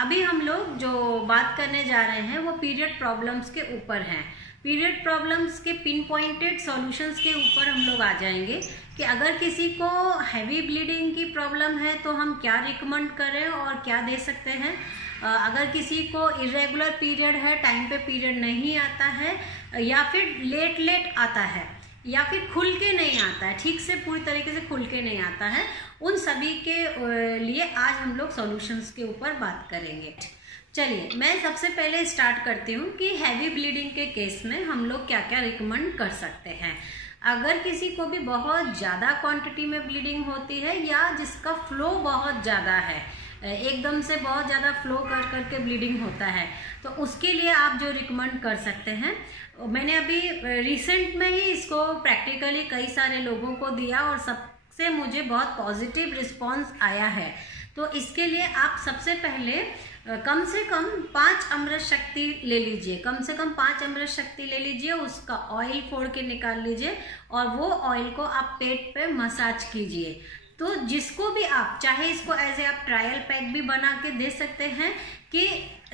अभी हम लोग जो बात करने जा रहे हैं वो पीरियड प्रॉब्लम्स के ऊपर हैं। पीरियड प्रॉब्लम्स के पिन पॉइंटेड सॉल्यूशंस के ऊपर हम लोग आ जाएंगे कि अगर किसी को हैवी ब्लीडिंग की प्रॉब्लम है तो हम क्या रिकमेंड करें और क्या दे सकते हैं। अगर किसी को इरेगुलर पीरियड है, टाइम पे पीरियड नहीं आता है, या फिर लेट आता है, या फिर खुल के नहीं आता है, ठीक से पूरी तरीके से खुल के नहीं आता है, उन सभी के लिए आज हम लोग सॉल्यूशंस के ऊपर बात करेंगे। चलिए मैं सबसे पहले स्टार्ट करती हूँ कि हैवी ब्लीडिंग के केस में हम लोग क्या क्या रिकमेंड कर सकते हैं। अगर किसी को भी बहुत ज़्यादा क्वांटिटी में ब्लीडिंग होती है या जिसका फ्लो बहुत ज़्यादा है, एकदम से बहुत ज़्यादा फ्लो करके ब्लीडिंग होता है, तो उसके लिए आप जो रिकमेंड कर सकते हैं, मैंने अभी रिसेंट में ही इसको प्रैक्टिकली कई सारे लोगों को दिया और सबसे मुझे बहुत पॉजिटिव रिस्पांस आया है। तो इसके लिए आप सबसे पहले कम से कम 5 अमृत शक्ति ले लीजिए, कम से कम 5 अमृत शक्ति ले लीजिए, उसका ऑयल फोड़ के निकाल लीजिए और वो ऑयल को आप पेट पे मसाज कीजिए। तो जिसको भी आप चाहे इसको एज ए आप ट्रायल पैक भी बना के दे सकते हैं कि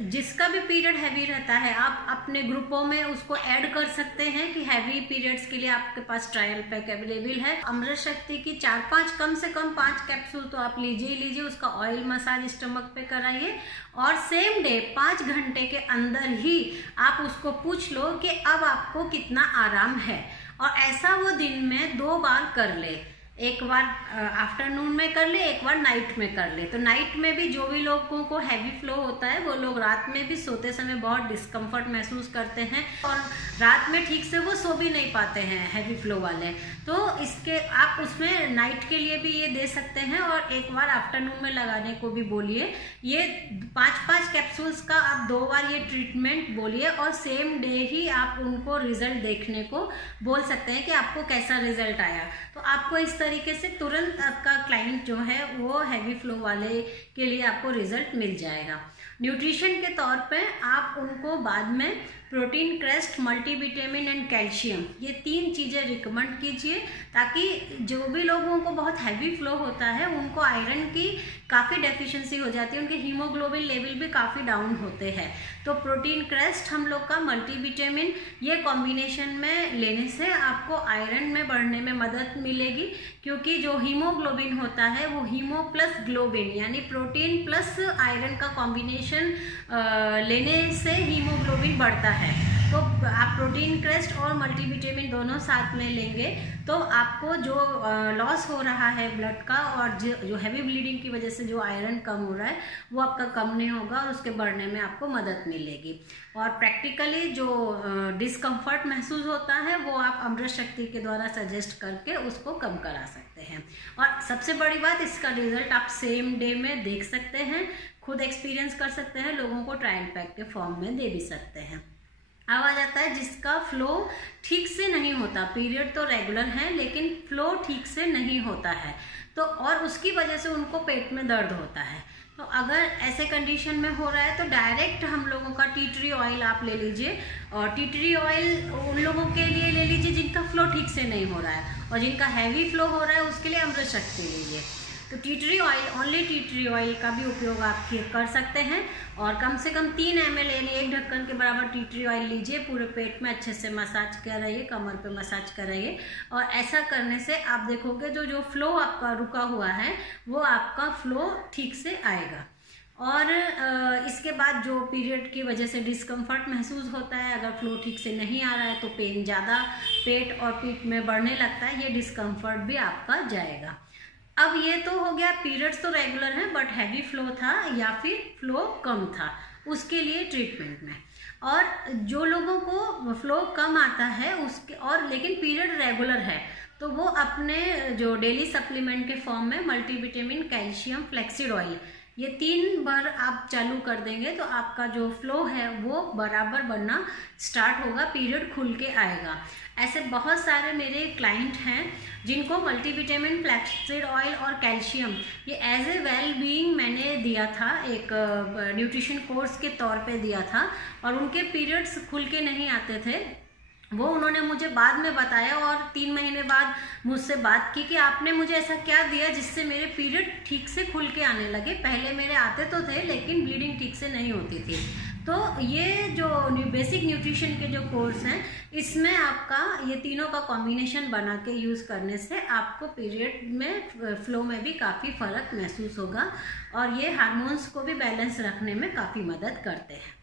जिसका भी पीरियड हैवी रहता है आप अपने ग्रुपों में उसको ऐड कर सकते हैं कि हैवी पीरियड्स के लिए आपके पास ट्रायल पैक अवेलेबल है। अमृत शक्ति की 4-5 कम से कम 5 कैप्सूल तो आप लीजिए ही लीजिए, उसका ऑयल मसाज स्टमक पे कराइए और सेम डे 5 घंटे के अंदर ही आप उसको पूछ लो कि अब आपको कितना आराम है, और ऐसा वो दिन में 2 बार कर ले। एक बार आफ्टरनून में कर ले, एक बार नाइट में कर ले। तो नाइट में भी जो भी लोगों को हैवी फ्लो होता है वो लोग रात में भी सोते समय बहुत डिस्कम्फर्ट महसूस करते हैं और रात में ठीक से वो सो भी नहीं पाते हैं हैवी फ्लो वाले, तो इसके आप उसमें नाइट के लिए भी ये दे सकते हैं और एक बार आफ्टरनून में लगाने को भी बोलिए। ये 5-5 कैप्सूल्स का आप 2 बार ये ट्रीटमेंट बोलिए और सेम डे ही आप उनको रिजल्ट देखने को बोल सकते हैं कि आपको कैसा रिजल्ट आया। तो आपको इस तरीके से तुरंत आपका क्लाइंट जो है वो हैवी फ्लो वाले के लिए आपको रिजल्ट मिल जाएगा। न्यूट्रिशन के तौर पे आप उनको बाद में protein, crest, multivitamin and calcium, ये 3 चीज़ें रिकमेंड कीजिए ताकि जो भी लोगों को बहुत हैवी फ्लो होता है उनको आयरन की काफ़ी डेफिशिएंसी हो जाती है, उनके हीमोग्लोबिन लेवल भी काफ़ी डाउन होते हैं। तो प्रोटीन, क्रेस्ट हम लोग का, मल्टीविटामिन, ये कॉम्बिनेशन में लेने से आपको आयरन में बढ़ने में मदद मिलेगी, क्योंकि जो हीमोग्लोबिन होता है वो हीमो प्लस ग्लोबिन यानी प्रोटीन प्लस आयरन का कॉम्बिनेशन लेने से हीमोग्लोबिन बढ़ता है। तो आप प्रोटीन, क्रेस्ट और मल्टीविटामिन दोनों साथ में लेंगे तो आपको जो लॉस हो रहा है ब्लड का और जो हैवी ब्लीडिंग की वजह से जो आयरन कम हो रहा है वो आपका कम नहीं होगा और उसके बढ़ने में आपको मदद मिलेगी। और प्रैक्टिकली जो डिस्कम्फर्ट महसूस होता है वो आप अमृत शक्ति के द्वारा सजेस्ट करके उसको कम करा सकते हैं। और सबसे बड़ी बात, इसका रिजल्ट आप सेम डे में देख सकते हैं, खुद एक्सपीरियंस कर सकते हैं, लोगों को ट्रायल पैक के फॉर्म में दे भी सकते हैं। अब आ जाता है जिसका फ्लो ठीक से नहीं होता, पीरियड तो रेगुलर है लेकिन फ्लो ठीक से नहीं होता है, तो और उसकी वजह से उनको पेट में दर्द होता है। तो अगर ऐसे कंडीशन में हो रहा है तो डायरेक्ट हम लोगों का टी ट्री ऑयल आप ले लीजिए, और टी ट्री ऑयल उन लोगों के लिए ले लीजिए जिनका फ्लो ठीक से नहीं हो रहा है, और जिनका हैवी फ्लो हो रहा है उसके लिए अमृत शक्ति लीजिए। तो tea tree oil, only tea tree oil का भी उपयोग आप कर सकते हैं, और कम से कम 3 ml यानी 1 ढक्कन के बराबर टी ट्री ऑयल लीजिए, पूरे पेट में अच्छे से मसाज कराइए, कमर पे मसाज कराइए, और ऐसा करने से आप देखोगे जो फ्लो आपका रुका हुआ है वो आपका फ्लो ठीक से आएगा। और इसके बाद जो पीरियड की वजह से डिस्कम्फर्ट महसूस होता है, अगर फ्लो ठीक से नहीं आ रहा है तो पेन ज़्यादा पेट और पीठ में बढ़ने लगता है, ये डिस्कम्फर्ट भी आपका जाएगा। अब ये तो हो गया पीरियड्स तो रेगुलर है बट हैवी फ्लो था या फिर फ्लो कम था, उसके लिए ट्रीटमेंट में। और जो लोगों को फ्लो कम आता है उसके और लेकिन पीरियड रेगुलर है तो वो अपने जो डेली सप्लीमेंट के फॉर्म में मल्टीविटामिन, कैल्शियम, फ्लैक्सीड ऑयल, ये 3 बार आप चालू कर देंगे तो आपका जो फ्लो है वो बराबर बनना स्टार्ट होगा, पीरियड खुल के आएगा। ऐसे बहुत सारे मेरे क्लाइंट हैं जिनको मल्टीविटामिन, फ्लैक्सीड ऑयल और कैल्शियम ये एज ए वेल बीइंग मैंने दिया था, एक न्यूट्रिशन कोर्स के तौर पे दिया था, और उनके पीरियड्स खुल के नहीं आते थे वो उन्होंने मुझे बाद में बताया और 3 महीने बाद मुझसे बात की कि आपने मुझे ऐसा क्या दिया जिससे मेरे पीरियड ठीक से खुल के आने लगे। पहले मेरे आते तो थे लेकिन ब्लीडिंग ठीक से नहीं होती थी। तो ये जो बेसिक न्यूट्रिशन के जो कोर्स हैं, इसमें आपका ये तीनों का कॉम्बिनेशन बना के यूज़ करने से आपको पीरियड में फ्लो में भी काफ़ी फ़र्क महसूस होगा और ये हार्मोन्स को भी बैलेंस रखने में काफ़ी मदद करते हैं।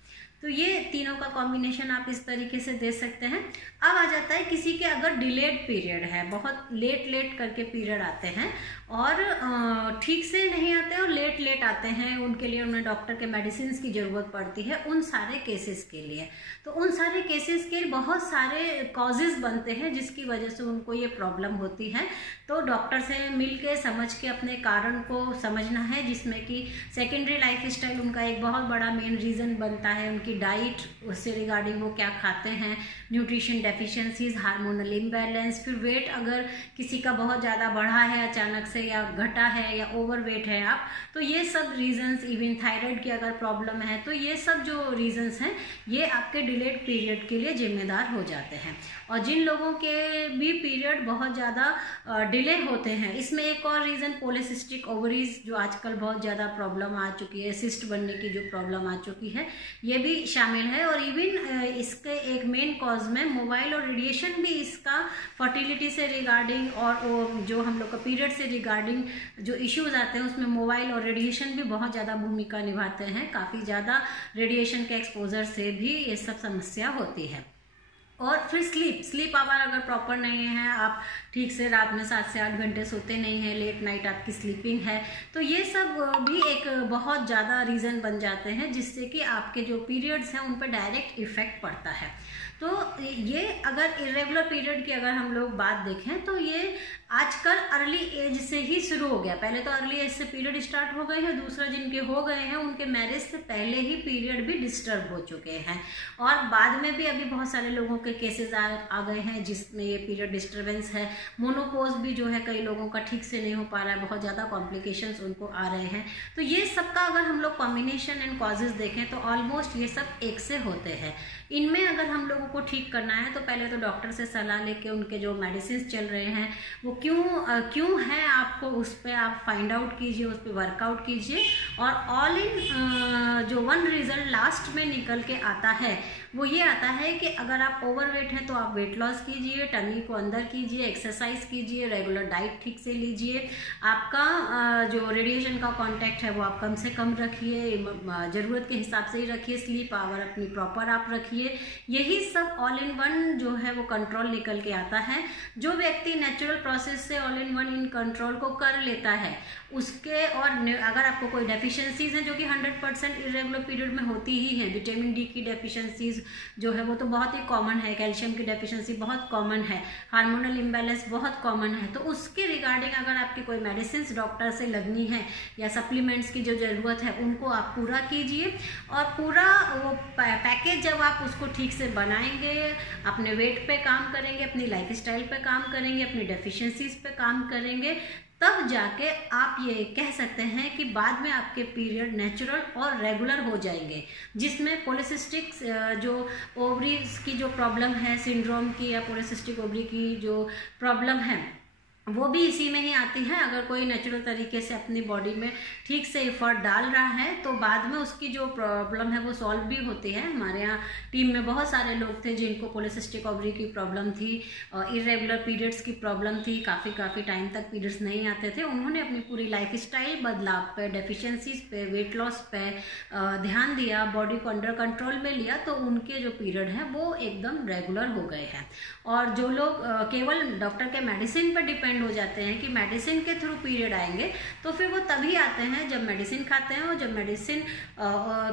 तो ये तीनों का कॉम्बिनेशन आप इस तरीके से दे सकते हैं। अब आ जाता है किसी के अगर डिलेड पीरियड है, बहुत लेट करके पीरियड आते हैं और ठीक से नहीं आते और लेट आते हैं, उनके लिए उन्हें डॉक्टर के मेडिसिन की ज़रूरत पड़ती है। उन सारे केसेस के लिए, तो उन सारे केसेस के बहुत सारे कॉजेज़ बनते हैं जिसकी वजह से उनको ये प्रॉब्लम होती है। तो डॉक्टर से मिल के समझ के अपने कारण को समझना है, जिसमें कि सेकेंडरी लाइफ स्टाइल उनका एक बहुत बड़ा मेन रीज़न बनता है। उनकी डाइट, उससे रिगार्डिंग वो क्या खाते हैं, न्यूट्रिशन डेफिशिएंसीज, हार्मोनल इम्बैलेंस, फिर वेट अगर किसी का बहुत ज़्यादा बढ़ा है अचानक से या घटा है या ओवरवेट है आप, तो ये सब रीजंस, इवन थायराइड की अगर प्रॉब्लम है, तो ये सब जो रीजंस हैं ये आपके डिलेड पीरियड के लिए जिम्मेदार हो जाते हैं। और जिन लोगों के भी पीरियड बहुत ज़्यादा डिले होते हैं, इसमें एक और रीज़न पॉलीसिस्टिक ओवरीज जो आजकल बहुत ज़्यादा प्रॉब्लम आ चुकी है, सिस्ट बनने की जो प्रॉब्लम आ चुकी है, ये भी शामिल है। और इवन इसके एक मेन कॉज में मोबाइल और रेडिएशन भी इसका फर्टिलिटी से रिगार्डिंग और जो हम लोग का पीरियड से रिगार्डिंग जो इश्यूज आते हैं उसमें मोबाइल और रेडिएशन भी बहुत ज़्यादा भूमिका निभाते हैं। काफ़ी ज़्यादा रेडिएशन के एक्सपोजर से भी ये सब समस्या होती है। और फिर स्लीप आवर अगर प्रॉपर नहीं है, आप ठीक से रात में 7 से 8 घंटे सोते नहीं हैं, लेट नाइट आपकी स्लीपिंग है, तो ये सब भी एक बहुत ज़्यादा रीज़न बन जाते हैं जिससे कि आपके जो पीरियड्स हैं उन पर डायरेक्ट इफेक्ट पड़ता है। तो ये अगर इरेगुलर पीरियड की अगर हम लोग बात देखें तो ये आजकल अर्ली एज से ही शुरू हो गया। पहले तो अर्ली एज से पीरियड स्टार्ट हो गए हैं, दूसरा जिनके हो गए हैं उनके मैरिज से पहले ही पीरियड भी डिस्टर्ब हो चुके हैं, और बाद में भी अभी बहुत सारे लोगों के केसेस आ गए हैं जिसमें ये पीरियड डिस्टर्बेंस है। मोनोपोज भी जो है कई लोगों का ठीक से नहीं हो पा रहा है, बहुत ज़्यादा कॉम्प्लिकेशंस उनको आ रहे हैं। तो ये सबका अगर हम लोग कॉम्बिनेशन एंड कॉजेज देखें तो ऑलमोस्ट ये सब एक से होते हैं। इनमें अगर हम लोगों को ठीक करना है तो पहले तो डॉक्टर से सलाह लेके उनके जो मेडिसिन चल रहे हैं वो क्यों है, आपको उस पर आप फाइंड आउट कीजिए, उस पर वर्कआउट कीजिए। और ऑल इन जो वन रिजल्ट लास्ट में निकल के आता है वो ये आता है कि अगर आप ओवरवेट हैं तो आप वेट लॉस कीजिए, टमी को अंदर कीजिए, एक्सरसाइज कीजिए, रेगुलर डाइट ठीक से लीजिए, आपका जो रेडिएशन का कांटेक्ट है वो आप कम से कम रखिए, ज़रूरत के हिसाब से ही रखिए, स्लीप आवर अपनी प्रॉपर आप रखिए। यही सब ऑल इन वन जो है वो कंट्रोल निकल के आता है। जो व्यक्ति नेचुरल प्रोसेस से all in one in control को कर लेता है उसके, और अगर आपको कोई डेफिशिएंसीज हैं जो कि 100% इरेगुलर पीरियड में होती ही हैं, विटामिन डी की डेफिशिएंसीज जो है वो तो बहुत ही कॉमन है, कैल्शियम की डेफिशिएंसी बहुत कॉमन है, हार्मोनल इम्बैलेंस बहुत कॉमन है, तो उसके रिगार्डिंग अगर आपकी कोई मेडिसिन डॉक्टर से लगनी है या सप्लीमेंट्स की जो ज़रूरत है उनको आप पूरा कीजिए। और पूरा वो पैकेज जब आप उसको ठीक से बनाएंगे, अपने वेट पे काम करेंगे, अपनी लाइफस्टाइल पे काम करेंगे, अपनी डेफिशिएंसीज पे काम करेंगे, तब जाके आप ये कह सकते हैं कि बाद में आपके पीरियड नेचुरल और रेगुलर हो जाएंगे, जिसमें पॉलीसिस्टिक जो ओवरीज की जो प्रॉब्लम है, सिंड्रोम की या पॉलीसिस्टिक ओवरी की जो प्रॉब्लम है वो भी इसी में ही आती है। अगर कोई नेचुरल तरीके से अपनी बॉडी में ठीक से एफर्ट डाल रहा है तो बाद में उसकी जो प्रॉब्लम है वो सॉल्व भी होती है। हमारे यहाँ टीम में बहुत सारे लोग थे जिनको पॉलीसिस्टिक ओवरी की प्रॉब्लम थी, इरेगुलर पीरियड्स की प्रॉब्लम थी, काफ़ी टाइम तक पीरियड्स नहीं आते थे। उन्होंने अपनी पूरी लाइफस्टाइल बदलाव पे, डेफिशिएंसीज पे, वेट लॉस पे ध्यान दिया, बॉडी को अंडर कंट्रोल में लिया, तो उनके जो पीरियड है वो एकदम रेगुलर हो गए हैं। और जो लोग केवल डॉक्टर के मेडिसिन पर डिपेंड हो जाते हैं कि मेडिसिन के थ्रू पीरियड आएंगे, तो फिर वो तभी आते हैं जब मेडिसिन खाते हैं। और जब मेडिसिन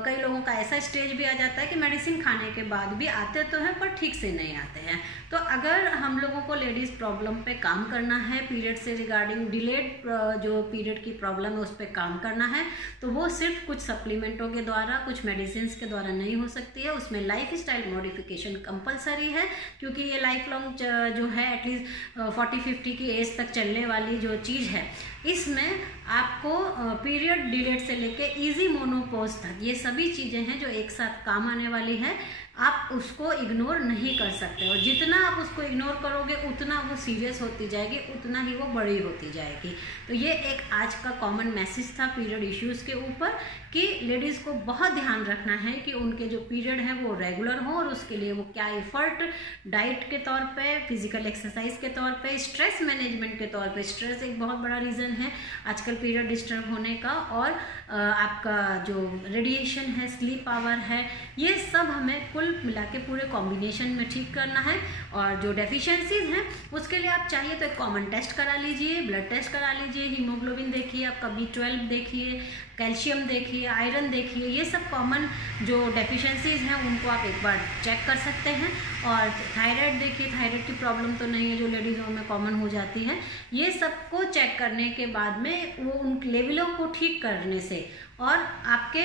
कई लोगों का ऐसा स्टेज भी आ जाता है कि मेडिसिन खाने के बाद भी आते तो हैं पर ठीक से नहीं आते हैं। तो अगर हम लोगों को लेडीज़ प्रॉब्लम पे काम करना है, पीरियड से रिगार्डिंग डिलेड जो पीरियड की प्रॉब्लम है उस पर काम करना है, तो वो सिर्फ कुछ सप्लीमेंटों के द्वारा, कुछ मेडिसिन के द्वारा नहीं हो सकती है। उसमें लाइफ स्टाइल मॉडिफिकेशन कंपलसरी है, क्योंकि ये लाइफ लॉन्ग जो है एटलीस्ट 40-50 की एज तक चलने वाली जो चीज़ है, इसमें आपको पीरियड डिलेट से लेके इजी मोनोपॉज तक ये सभी चीज़ें हैं जो एक साथ काम आने वाली है। आप उसको इग्नोर नहीं कर सकते, और जितना आप उसको इग्नोर करोगे उतना वो सीरियस होती जाएगी, उतना ही वो बड़ी होती जाएगी। तो ये एक आज का कॉमन मैसेज था पीरियड इश्यूज़ के ऊपर कि लेडीज़ को बहुत ध्यान रखना है कि उनके जो पीरियड है वो रेगुलर हो, और उसके लिए वो क्या एफर्ट डाइट के तौर पे, फिजिकल एक्सरसाइज के तौर पे, स्ट्रेस मैनेजमेंट के तौर पे। स्ट्रेस एक बहुत बड़ा रीज़न है आजकल पीरियड डिस्टर्ब होने का, और आपका जो रेडिएशन है, स्लीप आवर है, ये सब हमें कुल मिला के पूरे कॉम्बिनेशन में ठीक करना है। और जो डेफिशिएंसीज हैं उसके लिए आप चाहिए तो एक कॉमन टेस्ट करा लीजिए, ब्लड टेस्ट करा लीजिए, हीमोग्लोबिन देखिए, आपका B12 देखिए, कैल्शियम देखिए, आयरन देखिए, ये सब कॉमन जो डेफिशिएंसीज हैं उनको आप एक बार चेक कर सकते हैं। और थायराइड देखिए, थायराइड की प्रॉब्लम तो नहीं है जो लेडीज़ों में कॉमन हो जाती है। ये सबको चेक करने के बाद में वो उन लेवलों को ठीक करने से, और आपके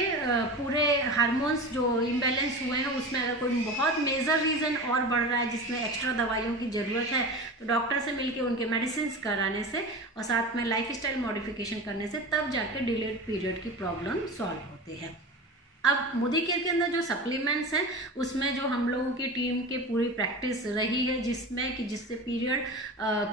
पूरे हार्मोन्स जो इम्बैलेंस हुए हैं उसमें अगर कोई बहुत मेजर रीज़न और बढ़ रहा है जिसमें एक्स्ट्रा दवाइयों की ज़रूरत है, तो डॉक्टर से मिलके उनके मेडिसिन कराने से और साथ में लाइफस्टाइल मॉडिफिकेशन करने से तब जाके डिलेड पीरियड की प्रॉब्लम सॉल्व होती है। अब मोदी केयर के अंदर जो सप्लीमेंट्स हैं उसमें जो हम लोगों की टीम की पूरी प्रैक्टिस रही है जिससे पीरियड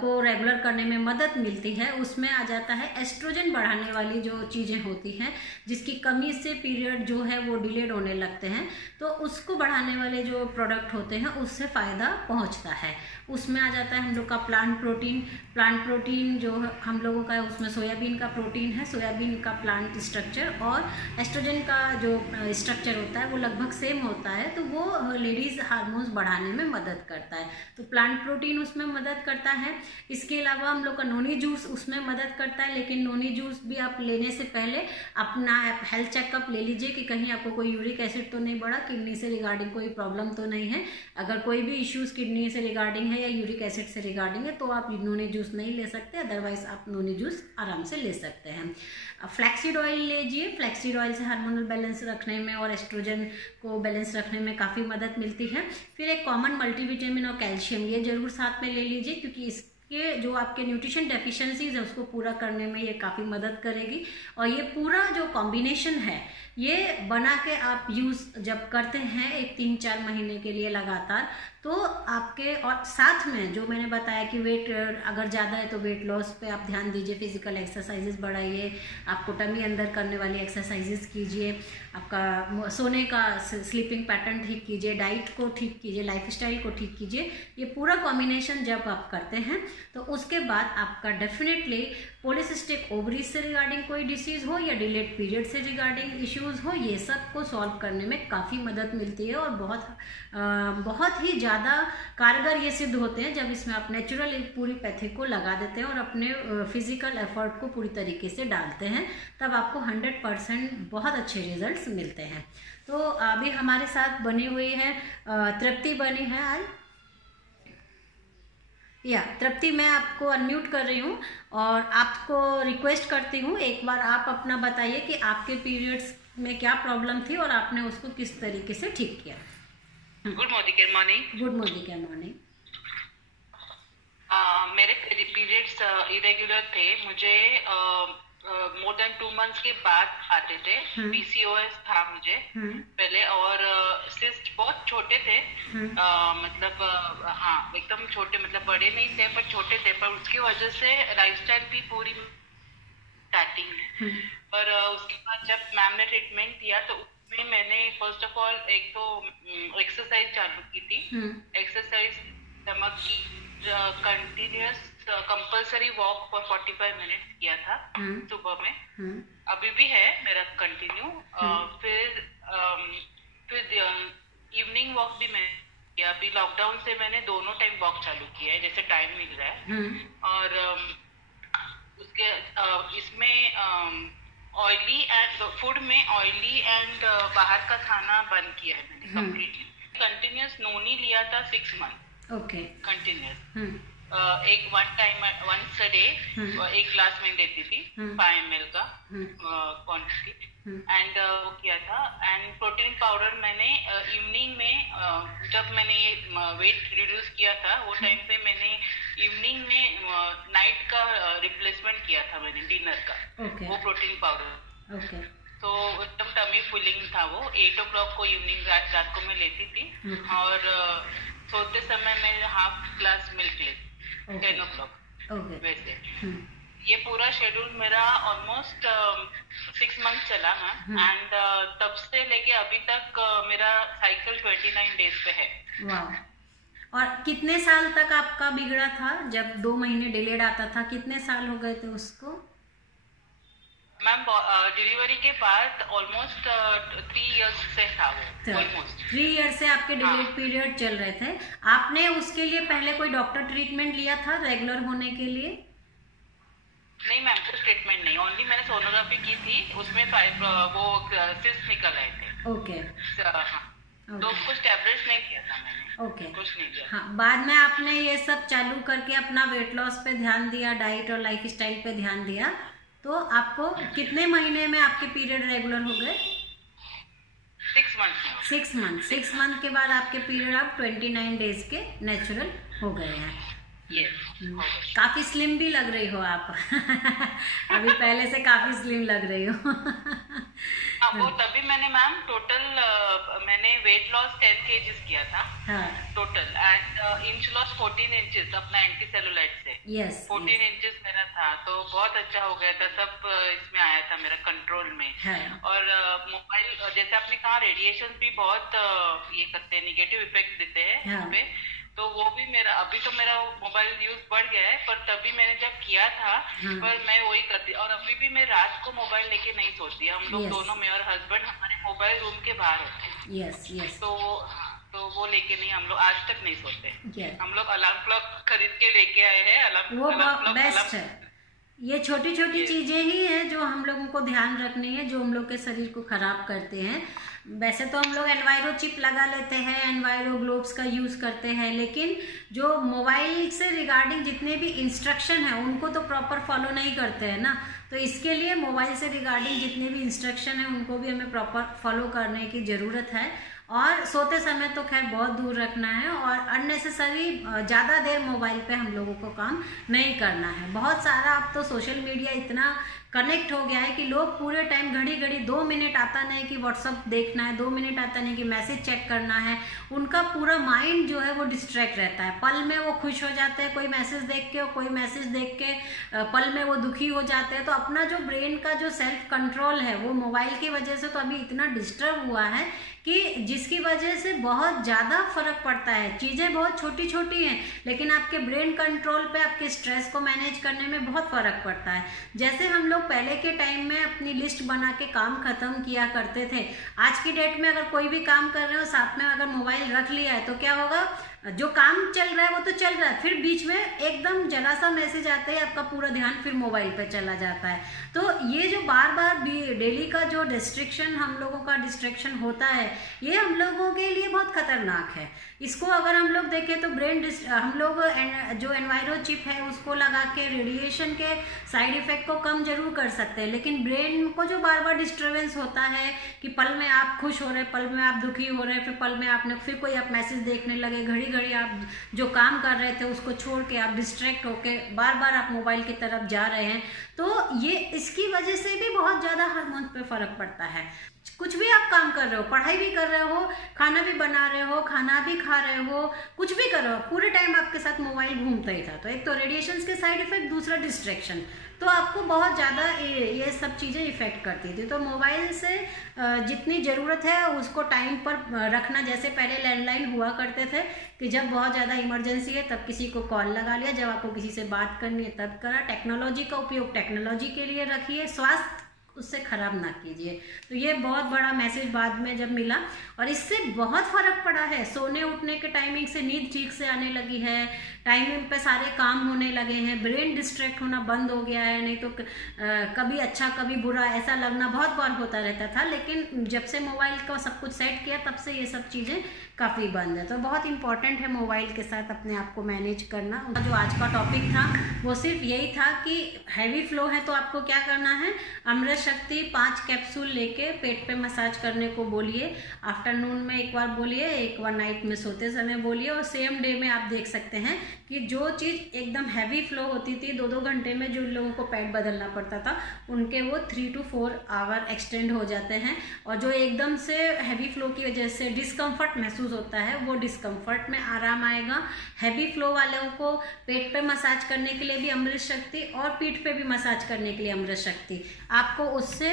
को रेगुलर करने में मदद मिलती है, उसमें आ जाता है एस्ट्रोजन बढ़ाने वाली जो चीज़ें होती हैं जिसकी कमी से पीरियड जो है वो डिलेड होने लगते हैं, तो उसको बढ़ाने वाले जो प्रोडक्ट होते हैं उससे फ़ायदा पहुंचता है। उसमें आ जाता है हम लोग का प्लांट प्रोटीन जो हम लोगों का है उसमें सोयाबीन का प्रोटीन है, सोयाबीन का प्लांट स्ट्रक्चर और एस्ट्रोजन का जो स्ट्रक्चर होता है वो लगभग सेम होता है, तो वो लेडीज़ हार्मोन्स बढ़ाने में मदद करता है। तो प्लांट प्रोटीन उसमें मदद करता है। इसके अलावा हम लोग का नोनी जूस उसमें मदद करता है, लेकिन नोनी जूस भी आप लेने से पहले अपना हेल्थ चेकअप ले लीजिए कि कहीं आपको कोई यूरिक एसिड तो नहीं बढ़ा, किडनी से रिगार्डिंग कोई प्रॉब्लम तो नहीं है। अगर कोई भी इश्यूज़ किडनी से रिगार्डिंग है या यूरिक एसिड से रिगार्डिंग है तो आप नोनी जूस नहीं ले सकते, अदरवाइज आप नोनी जूस आराम से ले सकते हैं। फ्लैक्सीड ऑयल लीजिए, फ्लैक्सीड ऑयल से हार्मोनल बैलेंस रखने में और एस्ट्रोजन को बैलेंस रखने में काफ़ी मदद मिलती है। फिर एक कॉमन मल्टीविटामिन और कैल्शियम ये जरूर साथ में ले लीजिए, क्योंकि इसके जो आपके न्यूट्रिशन डेफिशिएंसीज है उसको पूरा करने में ये काफ़ी मदद करेगी। और ये पूरा जो कॉम्बिनेशन है ये बना के आप यूज़ जब करते हैं एक 3-4 महीने के लिए लगातार, तो आपके और साथ में जो मैंने बताया कि वेट अगर ज़्यादा है तो वेट लॉस पे आप ध्यान दीजिए, फिजिकल एक्सरसाइजेस बढ़ाइए, आपको टमी अंदर करने वाली एक्सरसाइजेस कीजिए, आपका सोने का स्लीपिंग पैटर्न ठीक कीजिए, डाइट को ठीक कीजिए, लाइफस्टाइल को ठीक कीजिए। ये पूरा कॉम्बिनेशन जब आप करते हैं तो उसके बाद आपका डेफिनेटली पॉलीसिस्टिक ओवरीज से रिगार्डिंग कोई डिसीज़ हो या डिलेड पीरियड से रिगार्डिंग इश्यूज़ हो, ये सब को सॉल्व करने में काफ़ी मदद मिलती है और बहुत ही ज़्यादा कारगर ये सिद्ध होते हैं जब इसमें आप नेचुरल पूरी पैथी को लगा देते हैं और अपने फिजिकल एफर्ट को पूरी तरीके से डालते हैं, तब आपको 100% बहुत अच्छे रिजल्ट्स मिलते हैं। तो अभी हमारे साथ बनी हुई है तृप्ति बनी है आज, या तृप्ति मैं आपको अनम्यूट कर रही हूँ और आपको रिक्वेस्ट करती हूँ एक बार आप अपना बताइए कि आपके पीरियड्स में क्या प्रॉब्लम थी और आपने उसको किस तरीके से ठीक किया। Good morning. Good morning. मेरे पीरियड्स इरेगुलर थे, मुझे मोर देन 2 मंथ्स के बाद आते थे। PCOS था मुझे पहले, और सिस्ट बहुत छोटे थे, मतलब हाँ एकदम छोटे, मतलब बड़े नहीं थे पर छोटे थे, पर उसकी वजह से लाइफस्टाइल भी पूरी स्टार्टिंग में। पर उसके बाद जब मैम ने ट्रीटमेंट दिया तो उसमें मैंने फर्स्ट ऑफ ऑल एक तो एक्सरसाइज चालू की थी। एक्सरसाइज स्टमक की continuous compulsory walk for 45 minutes किया था सुबह में, अभी भी है मेरा कंटिन्यू। फिर इवनिंग वॉक भी मैं किया, अभी लॉकडाउन से मैंने दोनों टाइम वॉक चालू किया है जैसे टाइम मिल रहा है। और उसके इसमें ऑयली एंड फूड में ऑयली एंड बाहर का खाना बंद किया है मैंने कंप्लीटली। कंटिन्यूअस नोनी लिया था 6 मंथ, ओके, कंटिन्यूअस। एक वंस अ डे 1 ग्लास में देती थी 5 ml का क्वांटिटी एंड वो किया था। एंड प्रोटीन पाउडर मैंने इवनिंग में जब मैंने ये वेट रिड्यूस किया था वो टाइम पे मैंने इवनिंग में नाइट का रिप्लेसमेंट किया था मैंने डिनर का वो प्रोटीन पाउडर। तो एकदम टमी फुलिंग था वो। 8 o'clock को इवनिंग रात को मैं लेती थी और सोते समय मैं हाफ ग्लास मिल्क लेती 10 o'clock वैसे। ये पूरा शेड्यूल मेरा ऑलमोस्ट 6 months चला मैम एंड तब से लेके अभी तक मेरा साइकिल 29 days पे है। वाह। और कितने साल तक आपका बिगड़ा था? जब 2 महीने डिलेड आता था कितने साल हो गए थे उसको? मैम डिलीवरी के बाद ऑलमोस्ट 3 years से था वो। ऑलमोस्ट 3 years से आपके डिलेड पीरियड चल रहे थे। आपने उसके लिए पहले कोई डॉक्टर ट्रीटमेंट लिया था रेगुलर होने के लिए? नहीं मैम, कुछ ट्रीटमेंट नहीं, ओनली मैंने सोनोग्राफी की थी, उसमें वो सिस्ट निकल आए थे। ओके। तो कुछ टैबलेट्स नहीं किया था मैंने। ओके। कुछ नहीं किया। हाँ, बाद में आपने ये सब चालू करके अपना वेट लॉस पे ध्यान दिया, डाइट और लाइफ स्टाइल पे ध्यान दिया, तो आपको कितने महीने में आपके पीरियड रेगुलर हो गए? 6 months। 6 month के बाद आपके पीरियड आप 29 days के नेचुरल हो गए हैं। काफी स्लिम भी लग रही हो आप अभी पहले से काफी स्लिम लग रही हो वो तभी मैंने मैम टोटल मैंने वेट लॉस 10 kgs किया था total and inch loss 14 inches अपना एंटी सेलुलाइट से। 14 inches मेरा था, तो बहुत अच्छा हो गया था, सब इसमें आया था मेरा कंट्रोल में। और मोबाइल जैसे आपने कहा रेडिएशन भी बहुत ये करते हैं, निगेटिव इफेक्ट देते हैं उस पे, तो वो भी मेरा अभी तो मेरा मोबाइल यूज बढ़ गया है, पर तभी मैंने जब किया था पर मैं वही करती। और अभी भी मैं रात को मोबाइल लेके नहीं सोती, हम लोग दोनों में और हस्बैंड हमारे मोबाइल रूम के बाहर होते हैं। तो वो लेके नहीं, हम लोग आज तक नहीं सोते। हम लोग अलार्म क्लॉक खरीद के लेके आए हैं। अलार्म बेस्ट है। ये छोटी छोटी चीजें ही हैं जो हम लोगों को ध्यान रखनी है, जो हम लोग के शरीर को खराब करते हैं। वैसे तो हम लोग एनवायरो चिप लगा लेते हैं, एनवायरो ग्लोब्स का यूज करते हैं, लेकिन जो मोबाइल से रिगार्डिंग जितने भी इंस्ट्रक्शन है उनको तो प्रॉपर फॉलो नहीं करते हैं ना। तो इसके लिए मोबाइल से रिगार्डिंग जितने भी इंस्ट्रक्शन है उनको भी हमें प्रॉपर फॉलो करने की जरूरत है। और सोते समय तो खैर बहुत दूर रखना है, और अननेसेसरी ज़्यादा देर मोबाइल पे हम लोगों को काम नहीं करना है। बहुत सारा अब तो सोशल मीडिया इतना कनेक्ट हो गया है कि लोग पूरे टाइम घड़ी घड़ी 2 मिनट आता नहीं कि व्हाट्सअप देखना है, 2 मिनट आता नहीं कि मैसेज चेक करना है, उनका पूरा माइंड जो है वो डिस्ट्रैक्ट रहता है। पल में वो खुश हो जाते हैं कोई मैसेज देख के, और कोई मैसेज देख के पल में वो दुखी हो जाते हैं। तो अपना जो ब्रेन का जो सेल्फ कंट्रोल है वो मोबाइल की वजह से तो अभी इतना डिस्टर्ब हुआ है कि जिसकी वजह से बहुत ज़्यादा फर्क पड़ता है। चीज़ें बहुत छोटी छोटी हैं लेकिन आपके ब्रेन कंट्रोल पे, आपके स्ट्रेस को मैनेज करने में बहुत फ़र्क पड़ता है। जैसे हम लोग पहले के टाइम में अपनी लिस्ट बना के काम ख़त्म किया करते थे, आज की डेट में अगर कोई भी काम कर रहे हो साथ में अगर मोबाइल रख लिया है तो क्या होगा, जो काम चल रहा है वो तो चल रहा है, फिर बीच में एकदम जरा सा मैसेज आता है, आपका पूरा ध्यान फिर मोबाइल पे चला जाता है। तो ये जो बार बार डेली का जो डिस्ट्रैक्शन हम लोगों का डिस्ट्रैक्शन होता है, ये हम लोगों के लिए बहुत खतरनाक है। इसको अगर हम लोग देखें तो ब्रेन हम लोग जो एनवायरो चिप है उसको लगा के रेडिएशन के साइड इफेक्ट को कम जरूर कर सकते हैं, लेकिन ब्रेन को जो बार बार डिस्टर्बेंस होता है कि पल में आप खुश हो रहे, पल में आप दुखी हो रहे, फिर पल में आपने फिर कोई आप मैसेज देखने लगे, घड़ी घड़ी आप जो काम कर रहे थे उसको छोड़ के आप डिस्ट्रैक्ट होके बार बार आप मोबाइल की तरफ जा रहे हैं, तो ये इसकी वजह से भी बहुत ज़्यादा हार्मोन पे फर्क पड़ता है। कुछ भी आप काम कर रहे हो, पढ़ाई भी कर रहे हो, खाना भी बना रहे हो, खाना भी खा रहे हो, कुछ भी कर रहे हो, पूरे टाइम आपके साथ मोबाइल घूमता ही था। तो एक तो रेडिएशन के साइड इफेक्ट, दूसरा डिस्ट्रैक्शन, तो आपको बहुत ज़्यादा ये सब चीज़ें इफेक्ट करती थी। तो मोबाइल से जितनी ज़रूरत है उसको टाइम पर रखना। जैसे पहले लैंडलाइन हुआ करते थे कि जब बहुत ज़्यादा इमरजेंसी है तब किसी को कॉल लगा लिया, जब आपको किसी से बात करनी है तब करा। टेक्नोलॉजी का उपयोग टेक्नोलॉजी के लिए रखिए, स्वास्थ्य उससे ख़राब ना कीजिए। तो ये बहुत बड़ा मैसेज बाद में जब मिला, और इससे बहुत फ़र्क पड़ा है। सोने उठने के टाइमिंग से नींद ठीक से आने लगी है, टाइमिंग पे सारे काम होने लगे हैं, ब्रेन डिस्ट्रैक्ट होना बंद हो गया है। नहीं तो कभी अच्छा कभी बुरा ऐसा लगना बहुत बार होता रहता था, लेकिन जब से मोबाइल का सब कुछ सेट किया तब से ये सब चीज़ें काफ़ी बंद है। तो बहुत इंपॉर्टेंट है मोबाइल के साथ अपने आप को मैनेज करना। जो आज का टॉपिक था वो सिर्फ यही था कि हैवी फ्लो है तो आपको क्या करना है, अमृत शक्ति 5 कैप्सूल लेके पेट पे मसाज करने को बोलिए। आफ्टरनून में एक बार बोलिए, एक बार नाइट में सोते समय बोलिए, और सेम डे में आप देख सकते हैं कि जो चीज़ एकदम हैवी फ्लो होती थी 2-2 घंटे में, जो लोगों को पैड बदलना पड़ता था, उनके वो 3 to 4 आवर एक्सटेंड हो जाते हैं। और जो एकदम से हैवी फ्लो की वजह से डिस्कम्फर्ट महसूस होता है, वो डिस्कम्फर्ट में आराम आएगा। हैवी फ्लो वालों को पेट पे मसाज करने के लिए भी अमृत शक्ति, और पीठ पे भी मसाज करने के लिए अमृत शक्ति, आपको उससे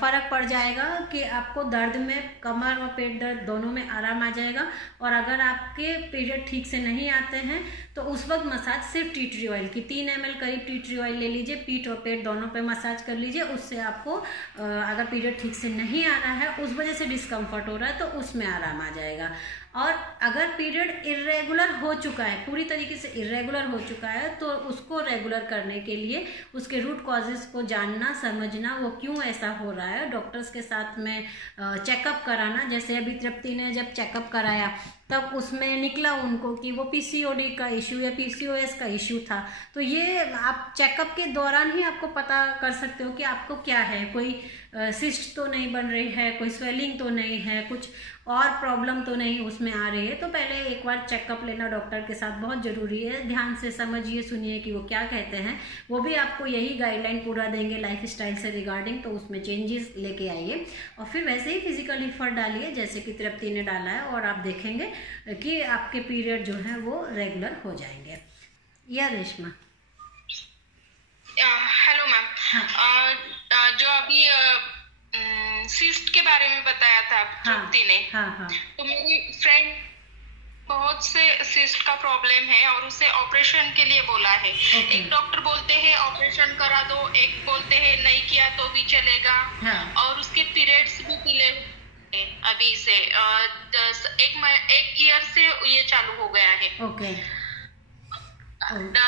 फ़र्क पड़ जाएगा कि आपको दर्द में, कमर और पेट दर्द दोनों में आराम आ जाएगा। और अगर आपके पीरियड ठीक से नहीं आते हैं तो उस वक्त मसाज सिर्फ टी ट्री ऑयल की 3 ml करीब टी ट्री ऑयल ले लीजिए, पीठ और पेट दोनों पे मसाज कर लीजिए। उससे आपको अगर पीरियड ठीक से नहीं आ रहा है, उस वजह से डिस्कम्फर्ट हो रहा है, तो उसमें आराम आ जाएगा। और अगर पीरियड इरेगुलर हो चुका है, पूरी तरीके से इरेगुलर हो चुका है, तो उसको रेगुलर करने के लिए उसके रूट कॉजेज़ को जानना, समझना, वो क्यों ऐसा हो रहा है, डॉक्टर्स के साथ में चेकअप कराना। जैसे अभी तृप्ति ने जब चेकअप कराया तब उसमें निकला उनको कि वो पीसीओडी का इशू या पीसीओएस का इशू था। तो ये आप चेकअप के दौरान ही आपको पता कर सकते हो कि आपको क्या है, कोई सिस्ट तो नहीं बन रही है, कोई स्वेलिंग तो नहीं है, कुछ और प्रॉब्लम तो नहीं उसमें आ रही है। तो पहले एक बार चेकअप लेना डॉक्टर के साथ बहुत ज़रूरी है। ध्यान से समझिए, सुनिए कि वो क्या कहते हैं। वो भी आपको यही गाइडलाइन पूरा देंगे लाइफ स्टाइल से रिगार्डिंग, तो उसमें चेंजेस लेके आइए। और फिर वैसे ही फिजिकल एफर्ट डालिए जैसे कि तृप्ति ने डाला है, और आप देखेंगे कि आपके पीरियड जो है वो रेगुलर हो जाएंगे। या रेशमा? Hello ma'am. हाँ। जो अभी सिस्ट के बारे में बताया था तृप्ति ने, हाँ। तो मेरी फ्रेंड बहुत से सिस्ट का प्रॉब्लम है और उसे ऑपरेशन के लिए बोला है। एक डॉक्टर बोलते हैं ऑपरेशन करा दो, एक बोलते हैं नहीं किया तो भी चलेगा। और उसके पीरियड्स भी डिले अभी से 1 ईयर से ये चालू हो गया है।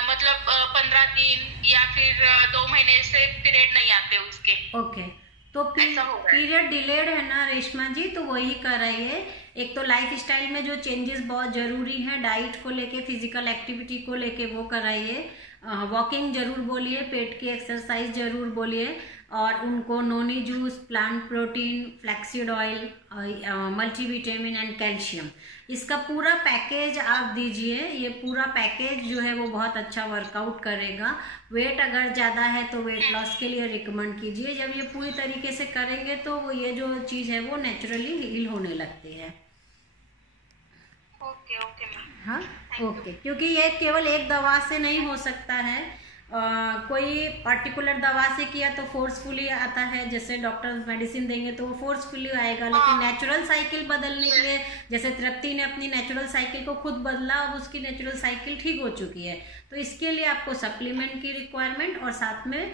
मतलब 15 दिन या फिर 2 महीने से पीरियड नहीं आते उसके। तो पीरियड डिलेड है ना रेशमा जी, तो वही कराइए। एक तो लाइफ स्टाइल में जो चेंजेस बहुत ज़रूरी हैं, डाइट को लेके, फिजिकल एक्टिविटी को लेके, वो कराइए। वॉकिंग जरूर बोलिए, पेट की एक्सरसाइज जरूर बोलिए, और उनको noni juice, plant protein, flaxseed oil, multivitamin and calcium, इसका पूरा पैकेज आप दीजिए। ये पूरा पैकेज जो है वो बहुत अच्छा वर्कआउट करेगा। वेट अगर ज़्यादा है तो वेट लॉस के लिए रिकमेंड कीजिए। जब ये पूरी तरीके से करेंगे तो वो ये जो चीज़ है वो नेचुरली हील होने लगती है। Okay ma'am. हाँ, ओके। क्योंकि ये केवल एक दवा से नहीं हो सकता है। कोई पर्टिकुलर दवा से किया तो फोर्सफुली आता है, जैसे डॉक्टर मेडिसिन देंगे तो वो फोर्सफुली आएगा। लेकिन नेचुरल साइकिल बदलने के लिए, जैसे तृप्ति ने अपनी नेचुरल साइकिल को खुद बदला, अब उसकी नेचुरल साइकिल ठीक हो चुकी है। तो इसके लिए आपको सप्लीमेंट की रिक्वायरमेंट, और साथ में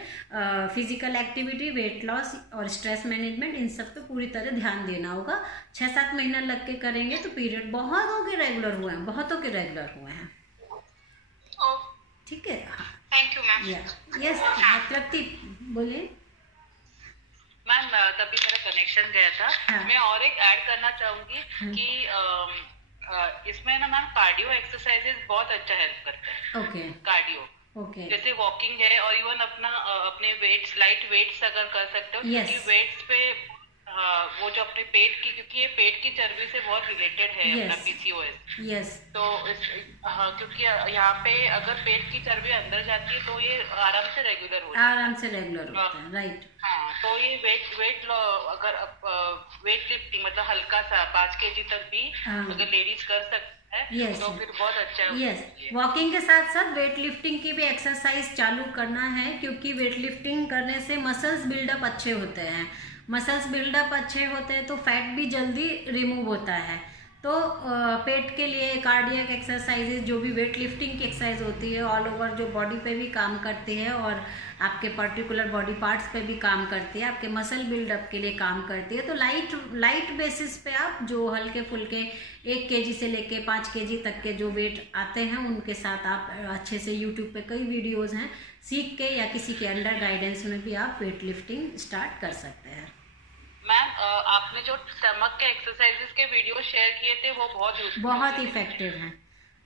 फिजिकल एक्टिविटी, वेट लॉस और स्ट्रेस मैनेजमेंट, इन सब पे पूरी तरह ध्यान देना होगा। 6-7 महीना लग के करेंगे तो पीरियड बहुतों के रेगुलर हुए हैं, बहुतों के रेगुलर हुए हैं। ठीक है। Thank you ma'am. यस तृप्ति बोलिए। मैम तभी मेरा कनेक्शन गया था। मैं और एक ऐड करना चाहूंगी कि इसमें ना मैम कार्डियो एक्सरसाइजेस बहुत अच्छा हेल्प करता है। कार्डियो जैसे वॉकिंग है, और इवन अपने वेट्स, लाइट वेट्स अगर कर सकते हो, क्योंकि वेट्स पे वो जो अपने पेट की, क्योंकि ये पेट की चर्बी से बहुत रिलेटेड है अपना पीसीओएस। तो क्योंकि यहाँ पे अगर पेट की चर्बी अंदर जाती है तो ये आराम से रेगुलर होता है। राइट। हाँ, तो ये वेट अगर वेट लिफ्टिंग मतलब हल्का सा 5 kg तक भी अगर लेडीज कर सकते हैं तो फिर बहुत अच्छा है। वॉकिंग के साथ साथ वेट लिफ्टिंग की भी एक्सरसाइज चालू करना है, क्योंकि वेट लिफ्टिंग करने से मसल्स बिल्डअप अच्छे होते हैं। मसल्स बिल्डअप अच्छे होते हैं तो फैट भी जल्दी रिमूव होता है। तो पेट के लिए कार्डियक एक्सरसाइजेज, जो भी वेट लिफ्टिंग की एक्सरसाइज होती है, ऑल ओवर जो बॉडी पे भी काम करती है और आपके पर्टिकुलर बॉडी पार्ट्स पे भी काम करती है, आपके मसल बिल्डअप के लिए काम करती है। तो लाइट बेसिस पे आप जो हल्के फुल्के 1 kg से लेके 5 kg तक के जो वेट आते हैं उनके साथ आप अच्छे से यूट्यूब पे कई वीडियोज़ हैं, सीख के या किसी के अंडर गाइडेंस में भी आप वेट लिफ्टिंग स्टार्ट कर सकते हैं। मैम आपने जो स्टमक के एक्सरसाइजेस के वीडियो शेयर किए थे वो बहुत इफेक्टिव हैं।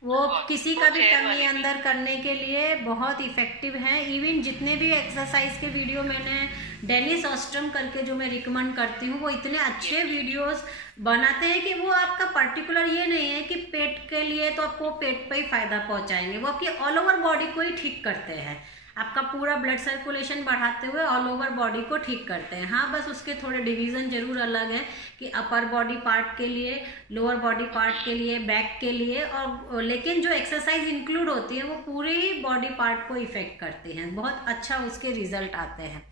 वो किसी का भी टमी अंदर करने के लिए बहुत इफेक्टिव हैं। इवन जितने भी एक्सरसाइज के वीडियो मैंने डेनिस ऑस्ट्रम करके जो मैं रिकमेंड करती हूँ, वो इतने अच्छे वीडियोस बनाते हैं कि वो आपका पर्टिकुलर ये नहीं है कि पेट के लिए तो आपको पेट पे ही फायदा पहुंचाएंगे, वो आपकी ऑल ओवर बॉडी को ही ठीक करते हैं, आपका पूरा ब्लड सर्कुलेशन बढ़ाते हुए ऑल ओवर बॉडी को ठीक करते हैं। हाँ, बस उसके थोड़े डिवीज़न जरूर अलग है कि अपर बॉडी पार्ट के लिए, लोअर बॉडी पार्ट के लिए, बैक के लिए, और लेकिन जो एक्सरसाइज इंक्लूड होती है वो पूरे ही बॉडी पार्ट को इफेक्ट करती हैं, बहुत अच्छा उसके रिजल्ट आते हैं।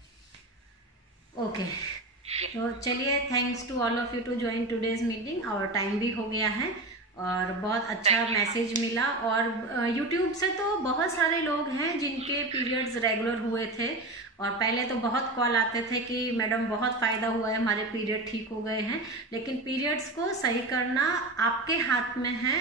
ओके, तो चलिए, thanks to all of you to join today's meeting. और टाइम भी हो गया है और बहुत अच्छा मैसेज मिला। और YouTube से तो बहुत सारे लोग हैं जिनके पीरियड्स रेगुलर हुए थे, और पहले तो बहुत कॉल आते थे कि मैडम बहुत फ़ायदा हुआ है, हमारे पीरियड ठीक हो गए हैं। लेकिन पीरियड्स को सही करना आपके हाथ में है,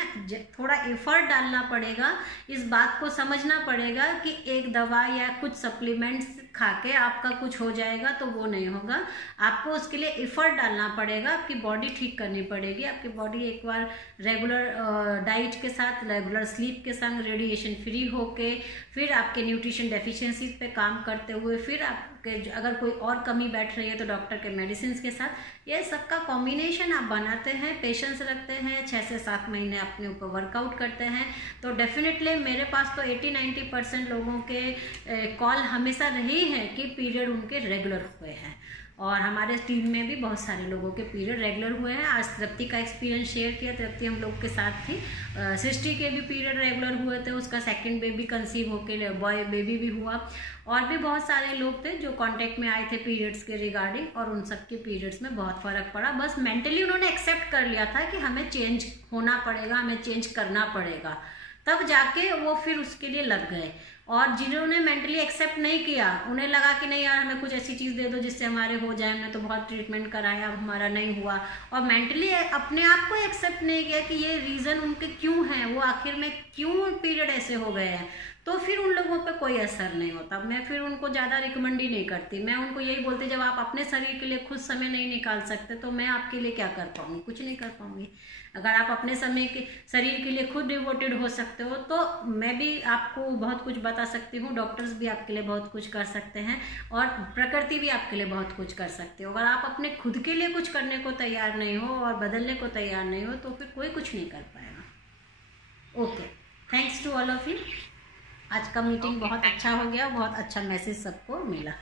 थोड़ा एफर्ट डालना पड़ेगा, इस बात को समझना पड़ेगा कि एक दवा या कुछ सप्लीमेंट्स खा के आपका कुछ हो जाएगा तो वो नहीं होगा। आपको उसके लिए एफर्ट डालना पड़ेगा, आपकी बॉडी ठीक करनी पड़ेगी। आपकी बॉडी एक बार रेगुलर डाइट के साथ, रेगुलर स्लीप के संग, रेडिएशन फ्री होके, फिर आपके न्यूट्रिशन डेफिशिएंसीज पे काम करते हुए, फिर आपके अगर कोई और कमी बैठ रही है तो डॉक्टर के मेडिसिन के साथ, ये सबका कॉम्बिनेशन आप बनाते हैं, पेशेंस रखते हैं, 6 से 7 महीने अपने ऊपर वर्कआउट करते हैं, तो डेफिनेटली मेरे पास तो 80-90% लोगों के कॉल हमेशा रही है कि पीरियड उनके रेगुलर हुए हैं। और हमारे टीम में भी बहुत सारे लोगों के पीरियड रेगुलर हुए हैं। आज तृप्ति का एक्सपीरियंस शेयर किया, तृप्ति हम लोग के साथ थी। सृष्टि के भी पीरियड रेगुलर हुए थे, उसका सेकंड बेबी कंसीव होके बॉय बेबी भी हुआ। और भी बहुत सारे लोग थे जो कांटेक्ट में आए थे पीरियड्स के रिगार्डिंग, और उन सबके पीरियड्स में बहुत फ़र्क पड़ा। बस मेंटली उन्होंने एक्सेप्ट कर लिया था कि हमें चेंज होना पड़ेगा, हमें चेंज करना पड़ेगा, तब जाके वो फिर उसके लिए लग गए। और जिन्होंने मेंटली एक्सेप्ट नहीं किया, उन्हें लगा कि नहीं यार हमें कुछ ऐसी चीज़ दे दो जिससे हमारे हो जाए, हमने तो बहुत ट्रीटमेंट कराया, अब हमारा नहीं हुआ, और मेंटली अपने आप को एक्सेप्ट नहीं किया कि ये रीज़न उनके क्यों हैं, वो आखिर में क्यों पीरियड ऐसे हो गए हैं, तो फिर उन लोगों पे कोई असर नहीं होता। मैं फिर उनको ज़्यादा रिकमेंड ही नहीं करती। मैं उनको यही बोलती, जब आप अपने शरीर के लिए खुद समय नहीं निकाल सकते तो मैं आपके लिए क्या कर पाऊँगी, कुछ नहीं कर पाऊँगी। अगर आप अपने समय के शरीर के लिए खुद डिवोटेड हो सकते हो तो मैं भी आपको बहुत कुछ बता सकती हूँ, डॉक्टर्स भी आपके लिए बहुत कुछ कर सकते हैं, और प्रकृति भी आपके लिए बहुत कुछ कर सकते हो। अगर आप अपने खुद के लिए कुछ करने को तैयार नहीं हो और बदलने को तैयार नहीं हो तो फिर कोई कुछ नहीं कर पाएगा। Okay, thanks to all of you. आज का मीटिंग बहुत अच्छा हो गया, बहुत अच्छा मैसेज सबको मिला।